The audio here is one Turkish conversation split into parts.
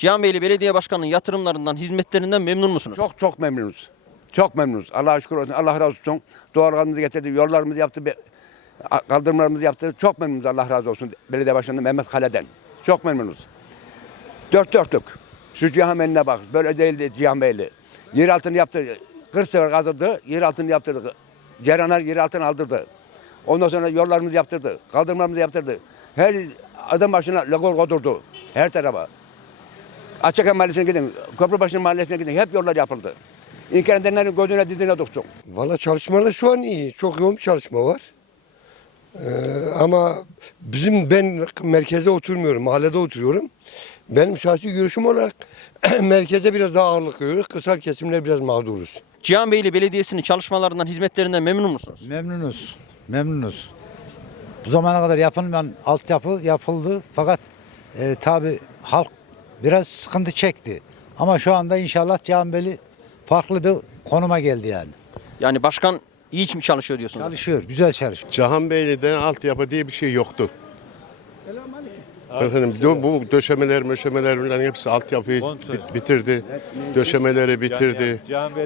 Cihanbeyli Belediye Başkanı'nın yatırımlarından, hizmetlerinden memnun musunuz? Çok çok memnunuz. Çok memnunuz. Allah'a şükür olsun. Allah razı olsun. Doğalgazımızı getirdi, yollarımızı yaptı, kaldırımlarımızı yaptı. Çok memnunuz Allah razı olsun. Belediye Başkanı Mehmet Kale'den. Çok memnunuz. Dört dörtlük. Şu Cihan Beyli'ne bak. Böyle değildi Cihan Beyli. Yer altını yaptı. 40 sefer kazıldı. Yer altını yaptırdı. Ceranlar yer altını aldırdı. Ondan sonra yollarımızı yaptırdı. Kaldırımlarımızı yaptırdı. Her adam başına lagol kodurdu. Her tarafa. Açıkken Mahallesi'ne gidin, Köprübaşı Mahallesi'ne gidin. Hep yollar yapıldı. İnkar edenlerin gözüne dizine doksun. Valla çalışmalar şu an iyi. Çok yoğun bir çalışma var. Ee, ama bizim ben merkeze oturmuyorum, mahallede oturuyorum. Benim şahsi görüşüm olarak merkeze biraz daha ağırlık veriyoruz. Kırsal kesimler biraz mağduruz. Cihanbeyli Belediyesi'nin çalışmalarından, hizmetlerinden memnun musunuz? Memnunuz. Memnunuz. Bu zamana kadar yapılmayan altyapı yapıldı fakat e, tabi halk biraz sıkıntı çekti. Ama şu anda inşallah Cihanbeli farklı bir konuma geldi yani. Yani başkan iyi mi çalışıyor diyorsunuz? Çalışıyor, güzel çalışıyor. Cihanbeyli'de altyapı diye bir şey yoktu. Efendim dö- bu döşemeler, möşemeler bunların hepsi altyapıyı bit- bitirdi. Döşemeleri bitirdi.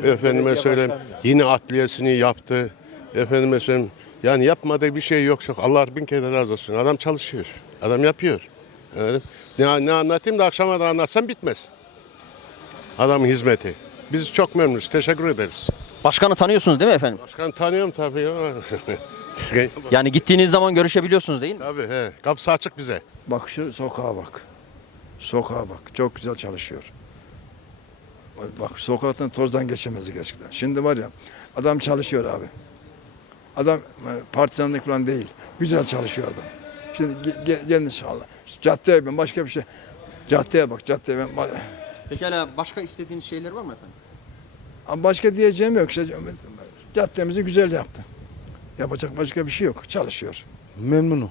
Efendime söyleyeyim yine adliyesini yaptı. Efendime söyleyeyim yani yapmadığı bir şey yok. Allah bin kere razı olsun. Adam çalışıyor. Adam yapıyor. Yani ne, ne anlatayım da akşama da anlatsam bitmez. Adamın hizmeti. Biz çok memnunuz. Teşekkür ederiz. Başkanı tanıyorsunuz değil mi efendim? Başkan tanıyorum tabii. Yani gittiğiniz zaman görüşebiliyorsunuz değil mi? tabii he. Kapısı açık bize. Bak şu sokağa bak. Sokağa bak. Çok güzel çalışıyor. Bak sokaktan tozdan geçemezdik eskiden. Şimdi var ya adam çalışıyor abi. Adam e, partizanlık falan değil. Güzel çalışıyor adam. Şimdi ge- ge- gel inşallah. Caddeye ben başka bir şey. Caddeye bak caddeye ben. Pekala başka istediğiniz şeyler var mı efendim? Ama Başka diyeceğim yok. İşte caddemizi güzel yaptı. Yapacak başka bir şey yok. Çalışıyor. Memnunum.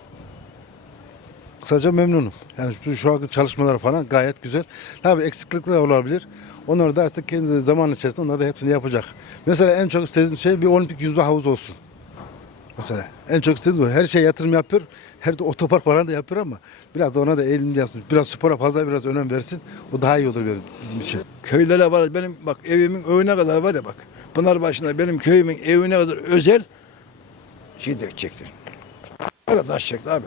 Kısaca memnunum. Yani şu, şu anki çalışmalar falan gayet güzel. Tabii eksiklikler olabilir. Onları da artık kendi zaman içerisinde onlar da hepsini yapacak. Mesela en çok istediğim şey bir olimpik yüzme havuzu olsun. Mesela en çok istediğim bu. Her şey yatırım yapıyor. Her de otopark falan da yapıyor ama biraz da ona da eğilim yapsın. Biraz spora fazla biraz önem versin. O daha iyi olur bizim için. köylere var. Benim bak evimin önüne kadar var ya bak. Pınarbaşı'nda benim köyümün evine kadar özel şey dökecektir. Böyle taş çekti abi.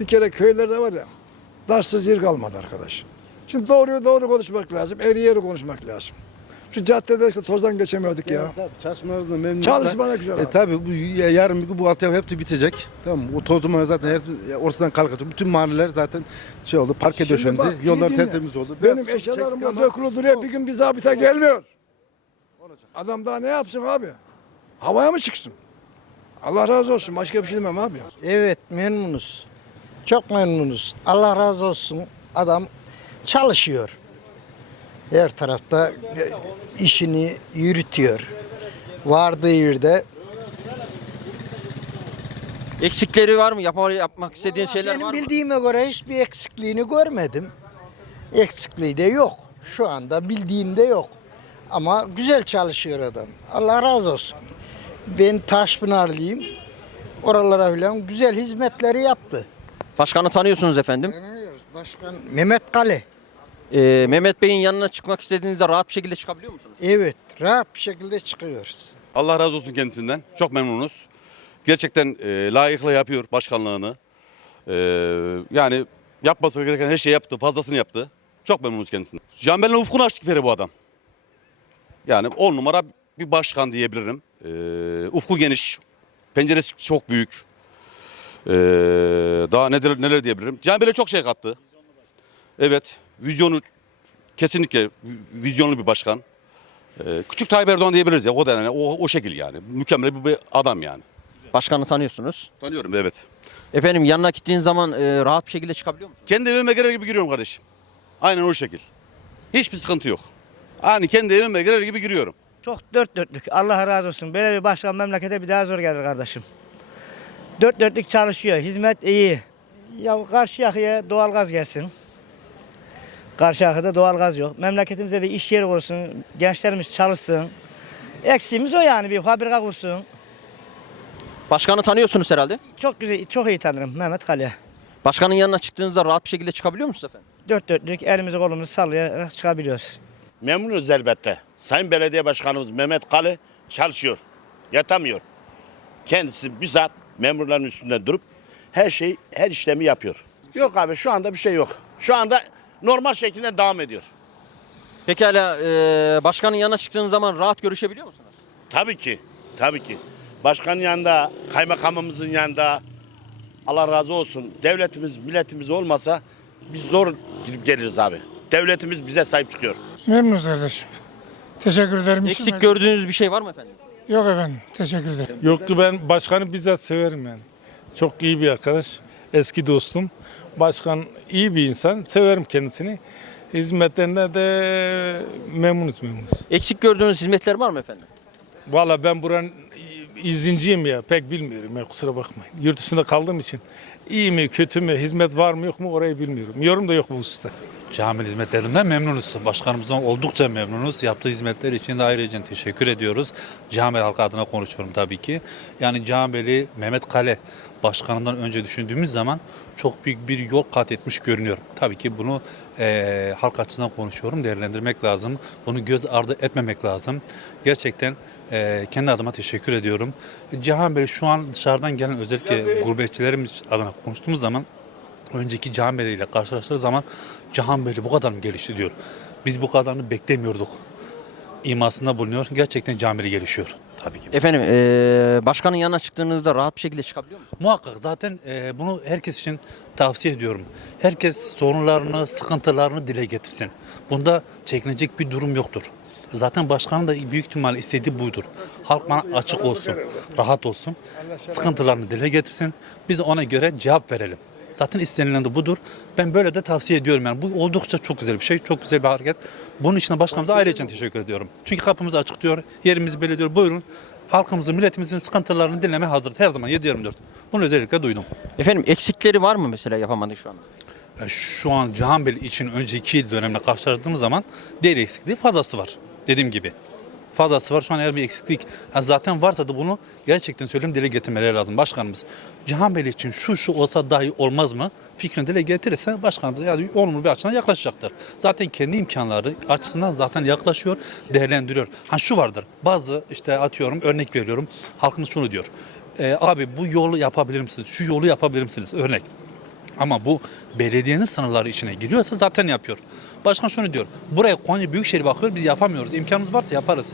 Bir kere köylerde var ya taşsız yer kalmadı arkadaş. Şimdi doğruyu doğru konuşmak lazım. Eri yeri konuşmak lazım. Şu caddede işte tozdan geçemiyorduk ya. Tabii çalışmalarından memnunum. Çalışmana güzel E abi. tabii bu ya- yarın bir gün bu altyapı hepsi bitecek. Tamam mı? O tozlama zaten hep- ortadan kalkacak. Bütün mahalleler zaten şey oldu. Parke Şimdi döşendi. bak, iyi Yollar dinle. tertemiz oldu. Biraz Benim eşyalarım burada ama dökülü duruyor. Bir gün bir zabita gelmiyor. Adam daha ne yapsın abi? Havaya mı çıksın? Allah razı olsun. Başka bir şey demem abi. Evet memnunuz. Çok memnunuz. Allah razı olsun. Adam çalışıyor. Her tarafta işini yürütüyor. Vardığı yerde Eksikleri var mı? Yapma, yapmak istediğiniz şeyler benim var mı? bildiğime göre hiçbir eksikliğini görmedim. Eksikliği de yok. Şu anda bildiğimde yok. Ama güzel çalışıyor adam. Allah razı olsun. Ben Taşpınarlıyım. Oralara falan güzel hizmetleri yaptı. Başkanı tanıyorsunuz efendim. Tanıyoruz. Başkan Mehmet Kale. Ee, Mehmet Bey'in yanına çıkmak istediğinizde rahat bir şekilde çıkabiliyor musunuz? Evet, rahat bir şekilde çıkıyoruz. Allah razı olsun kendisinden. Çok memnunuz. Gerçekten e, layıkla yapıyor başkanlığını. E, yani yapması gereken her şeyi yaptı, fazlasını yaptı. Çok memnunuz kendisinden. Canbel'in ufkunu açtık bir kere bu adam. Yani on numara bir başkan diyebilirim. E, ufku geniş, penceresi çok büyük. E, daha neler, neler diyebilirim. Canbel'e çok şey kattı. Evet, vizyonu kesinlikle vizyonlu bir başkan. Ee, küçük Tayyip Erdoğan diyebiliriz ya o da yani o, o şekil yani. Mükemmel bir, bir adam yani. Başkanı tanıyorsunuz. Tanıyorum evet. Efendim yanına gittiğiniz zaman e, rahat bir şekilde çıkabiliyor musunuz? Kendi evime girer gibi giriyorum kardeşim. Aynen o şekil. Hiçbir sıkıntı yok. Hani kendi evime girer gibi giriyorum. Çok dört dörtlük. Allah razı olsun. Böyle bir başkan memlekete bir daha zor gelir kardeşim. Dört dörtlük çalışıyor. Hizmet iyi. Ya karşı yakıya doğalgaz gelsin. Karşı yakıda doğalgaz yok. Memleketimize bir iş yeri kursun. Gençlerimiz çalışsın. Eksiğimiz o yani bir fabrika kursun. Başkanı tanıyorsunuz herhalde. Çok güzel, çok iyi tanırım Mehmet Kale. Başkanın yanına çıktığınızda rahat bir şekilde çıkabiliyor musunuz efendim? dört dörtlük elimizi kolumuzu sallayarak çıkabiliyoruz. Memnunuz elbette. Sayın Belediye Başkanımız Mehmet Kale çalışıyor. Yatamıyor. Kendisi bizzat memurların üstünde durup her şey, her işlemi yapıyor. Yok abi şu anda bir şey yok. Şu anda normal şekilde devam ediyor. Pekala e, başkanın yanına çıktığınız zaman rahat görüşebiliyor musunuz? Tabii ki. Tabii ki. Başkanın yanında, kaymakamımızın yanında Allah razı olsun. Devletimiz, milletimiz olmasa biz zor gidip geliriz abi. Devletimiz bize sahip çıkıyor. Memnunuz kardeşim. Teşekkür ederim. Eksik gördüğünüz bir şey var mı efendim? Yok efendim. Teşekkür ederim. Yoktu ben başkanı bizzat severim yani. Çok iyi bir arkadaş. Eski dostum. Başkan iyi bir insan. Severim kendisini. Hizmetlerine de memnunuz memnunuz. Eksik gördüğünüz hizmetler var mı efendim? Valla ben buranın izinciyim ya pek bilmiyorum ya kusura bakmayın. Yurt dışında kaldığım için iyi mi kötü mü hizmet var mı yok mu orayı bilmiyorum. Yorum da yok bu hususta. Cami hizmetlerinden memnunuz. Başkanımızdan oldukça memnunuz. Yaptığı hizmetler için de ayrıca teşekkür ediyoruz. Cami halkı adına konuşuyorum tabii ki. Yani Camili Mehmet Kale başkanından önce düşündüğümüz zaman çok büyük bir yol kat etmiş görünüyor. Tabii ki bunu eee halk açısından konuşuyorum. Değerlendirmek lazım. Bunu göz ardı etmemek lazım. Gerçekten eee, kendi adıma teşekkür ediyorum. Cihan Bey şu an dışarıdan gelen özellikle gurbetçilerimiz adına konuştuğumuz zaman önceki Cihan ile karşılaştığı zaman Cihan Beyli bu kadar mı gelişti diyor. Biz bu kadarını beklemiyorduk. İmasında bulunuyor. Gerçekten Cihan Beyli gelişiyor. Tabii ki. Efendim e, başkanın yanına çıktığınızda rahat bir şekilde çıkabiliyor musunuz? Muhakkak zaten e, bunu herkes için tavsiye ediyorum. Herkes sorunlarını, sıkıntılarını dile getirsin. Bunda çekinecek bir durum yoktur. Zaten başkanın da büyük ihtimalle istediği buydur. Halk bana açık olsun, rahat olsun. Sıkıntılarını dile getirsin. Biz de ona göre cevap verelim. Zaten istenilen de budur. Ben böyle de tavsiye ediyorum yani. Bu oldukça çok güzel bir şey, çok güzel bir hareket. Bunun için de başkanımıza ayrıca teşekkür ediyorum. Çünkü kapımız açık diyor, yerimizi belirliyor. Buyurun. Halkımızın, milletimizin sıkıntılarını dinlemeye hazırız. Her zaman 7-24. Bunu özellikle duydum. Efendim eksikleri var mı mesela yapamadığı şu anda? E, Şu an Cihanbeli için önceki dönemle karşılaştığımız zaman değil eksikliği fazlası var. Dediğim gibi. Fazlası var. Şu an eğer bir eksiklik ha zaten varsa da bunu gerçekten söyleyeyim dile getirmeleri lazım başkanımız. Cihanbeli için şu şu olsa dahi olmaz mı? Fikrini dile getirirse başkanımız yani olumlu bir açıdan yaklaşacaktır. Zaten kendi imkanları açısından zaten yaklaşıyor, değerlendiriyor. Ha şu vardır. Bazı işte atıyorum örnek veriyorum. Halkımız şunu diyor. E, abi bu yolu yapabilir misiniz? Şu yolu yapabilir misiniz? Örnek. Ama bu belediyenin sınırları içine giriyorsa zaten yapıyor. Başkan şunu diyor. Buraya Konya Büyükşehir bakıyor biz yapamıyoruz. İmkanımız varsa yaparız.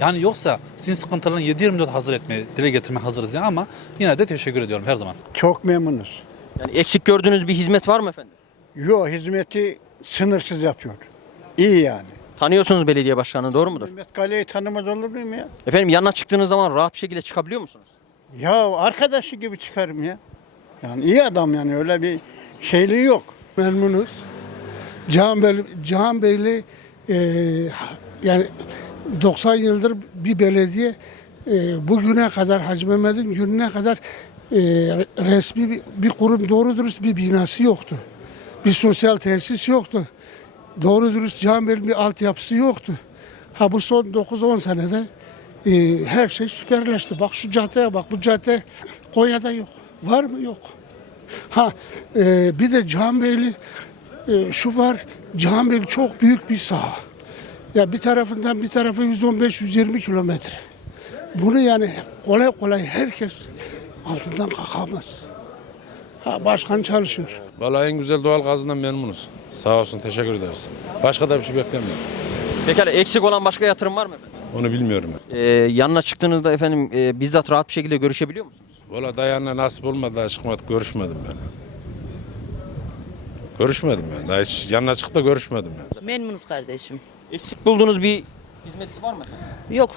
Yani yoksa sizin sıkıntılarını 7-24 hazır etmeye, dile getirmeye hazırız yani ama yine de teşekkür ediyorum her zaman. Çok memnunuz. Yani eksik gördüğünüz bir hizmet var mı efendim? Yo hizmeti sınırsız yapıyor. İyi yani. Tanıyorsunuz belediye başkanını doğru mudur? Mehmet Kale'yi tanımaz olur muyum ya? Efendim yanına çıktığınız zaman rahat bir şekilde çıkabiliyor musunuz? Ya arkadaşı gibi çıkarım ya. Yani iyi adam yani öyle bir şeyliği yok. Memnunuz. Cihan, Bey, Cihan Beyli e, yani 90 yıldır bir belediye e, bugüne kadar Hacı Mehmet'in gününe kadar e, resmi bir, bir kurum doğru dürüst bir binası yoktu. Bir sosyal tesis yoktu. Doğru dürüst Cihan Bey'in bir altyapısı yoktu. Ha bu son 9-10 senede e, her şey süperleşti. Bak şu caddeye bak bu cadde Konya'da yok. Var mı? Yok. Ha e, bir de Cihanbeyli e, şu var. Cihanbeyli çok büyük bir saha. Ya bir tarafından bir tarafa 115-120 kilometre. Bunu yani kolay kolay herkes altından kalkamaz. Ha başkan çalışıyor. Vallahi en güzel doğal gazından memnunuz. Sağ olsun teşekkür ederiz. Başka da bir şey beklemiyorum. Pekala eksik olan başka yatırım var mı efendim? Onu bilmiyorum ben. Ee, yanına çıktığınızda efendim e, bizzat rahat bir şekilde görüşebiliyor musunuz? Valla dayanla nasip olmadı daha çıkmadık görüşmedim ben. Görüşmedim ben. Daha hiç yanına çıkıp da görüşmedim ben. Memnunuz kardeşim. Eksik bulduğunuz bir hizmetiniz var mı efendim? Yok.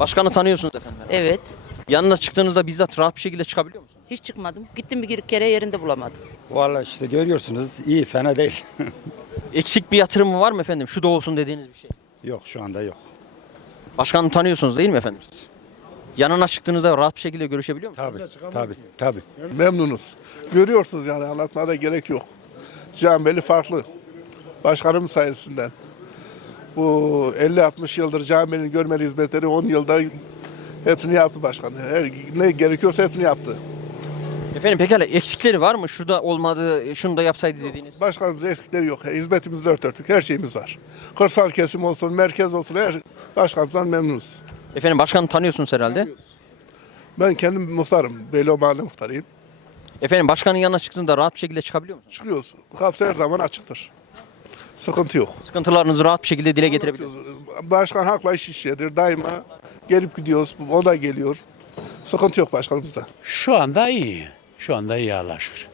Başkanı tanıyorsunuz efendim. herhalde. Evet. Yanına çıktığınızda bizzat rahat bir şekilde çıkabiliyor musunuz? Hiç çıkmadım. Gittim bir kere yerinde bulamadım. Vallahi işte görüyorsunuz iyi fena değil. Eksik bir yatırım mı var mı efendim? Şu da olsun dediğiniz bir şey. yok şu anda yok. Başkanı tanıyorsunuz değil mi efendim? Yanına çıktığınızda rahat bir şekilde görüşebiliyor musunuz? Tabii tabii tabii. Memnunuz. Görüyorsunuz yani anlatmaya da gerek yok. Cambeli farklı. Başkanım sayesinde. Bu 50-60 yıldır Cambeli'nin görmediği hizmetleri 10 yılda hepsini yaptı başkan. Her, ne gerekiyorsa hepsini yaptı. Efendim pekala eksikleri var mı? Şurada olmadı, şunu da yapsaydı dediğiniz. Başkanımız eksikleri yok. Hizmetimiz dört dörtlük. Her şeyimiz var. Kırsal kesim olsun, merkez olsun. Her başkanımızdan memnunuz. Efendim başkanı tanıyorsunuz herhalde. Ben kendim muhtarım. Beylo Mahalle muhtarıyım. Efendim başkanın yanına çıktığında rahat bir şekilde çıkabiliyor musunuz? Çıkıyoruz. Kapsı her zaman açıktır. Sıkıntı yok. Sıkıntılarınızı rahat bir şekilde dile getirebiliyor musunuz? Başkan hakla iş işledir. Daima gelip gidiyoruz. O da geliyor. Sıkıntı yok başkanımızda. Şu anda iyi. Şu anda iyi Allah'a şükür.